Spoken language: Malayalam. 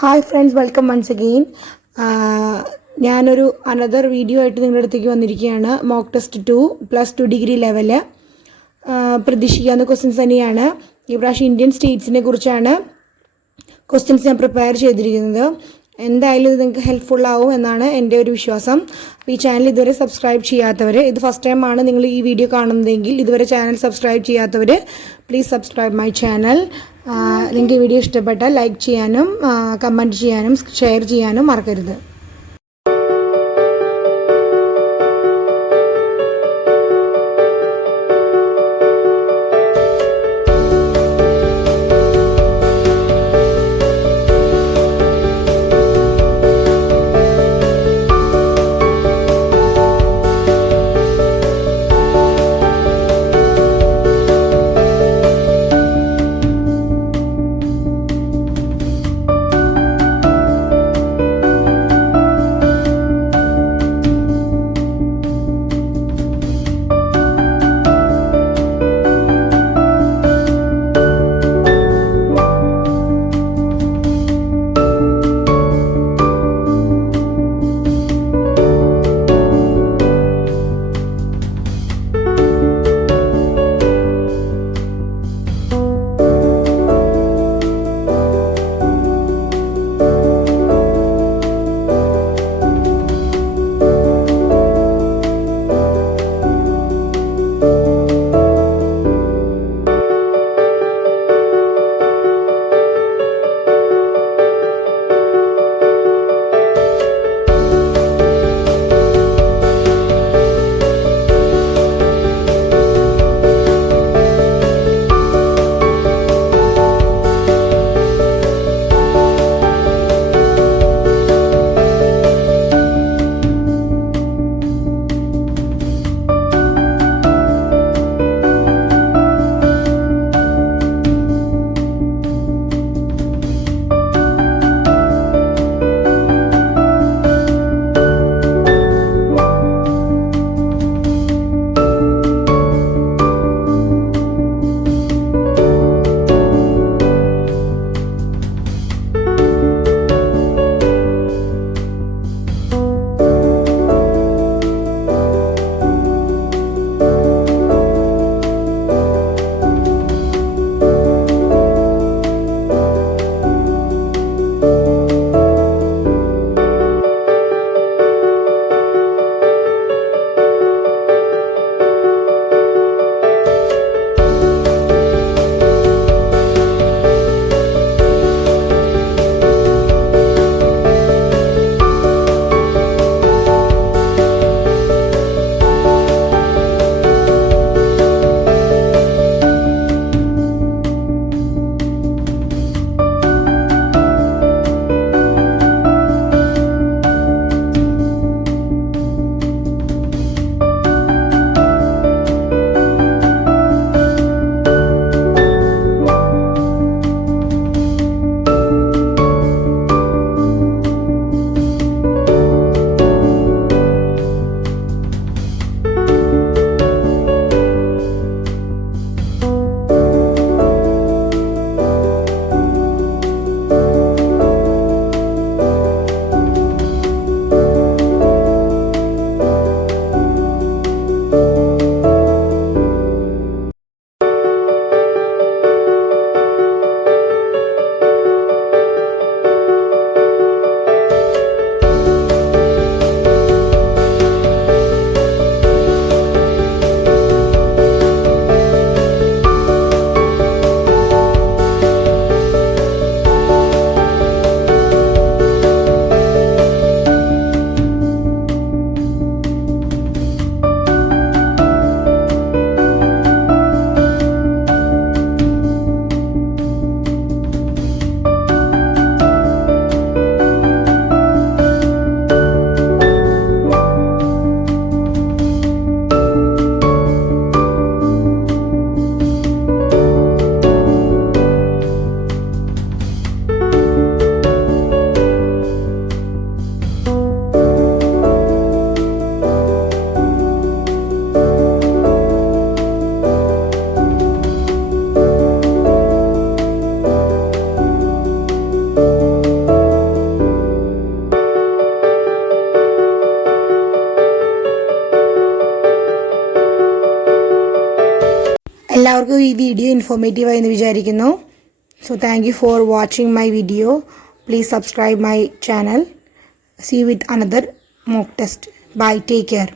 Hi friends, welcome once again. ഞാനൊരു അനദർ വീഡിയോ ആയിട്ട് നിങ്ങളുടെ അടുത്തേക്ക് വന്നിരിക്കുകയാണ്. മോക്ക് ടെസ്റ്റ് 2 +2 ഡിഗ്രി ലെവൽ പ്രതീക്ഷിക്കാവുന്ന ക്വസ്റ്റ്യൻസ് തന്നെയാണ്. ഈ പ്രാവശ്യം ഇന്ത്യൻ സ്റ്റേറ്റ്സിനെ കുറിച്ചാണ് ക്വസ്റ്റ്യൻസ് ഞാൻ പ്രിപ്പയർ ചെയ്തിരിക്കുന്നത്. എന്തായാലും ഇത് നിങ്ങൾക്ക് ഹെൽപ്ഫുൾ ആവും എന്നാണ് എൻ്റെ ഒരു വിശ്വാസം. ഈ ചാനൽ ഇതുവരെ സബ്സ്ക്രൈബ് ചെയ്യാത്തവർ, ഇത് ഫസ്റ്റ് ടൈമാണ് നിങ്ങൾ ഈ വീഡിയോ കാണുന്നതെങ്കിൽ ഇതുവരെ ചാനൽ സബ്സ്ക്രൈബ് ചെയ്യാത്തവർ പ്ലീസ് സബ്സ്ക്രൈബ് മൈ ചാനൽ. നിങ്ങൾക്ക് ഈ വീഡിയോ ഇഷ്ടപ്പെട്ടാൽ ലൈക്ക് ചെയ്യാനും കമൻറ്റ് ചെയ്യാനും ഷെയർ ചെയ്യാനും മറക്കരുത്. എല്ലാവർക്കും ഈ വീഡിയോ ഇൻഫോർമേറ്റീവായി എന്ന് വിചാരിക്കുന്നു. So thank you for watching my video. Please subscribe my channel. See you with another mock test. Bye. Take care.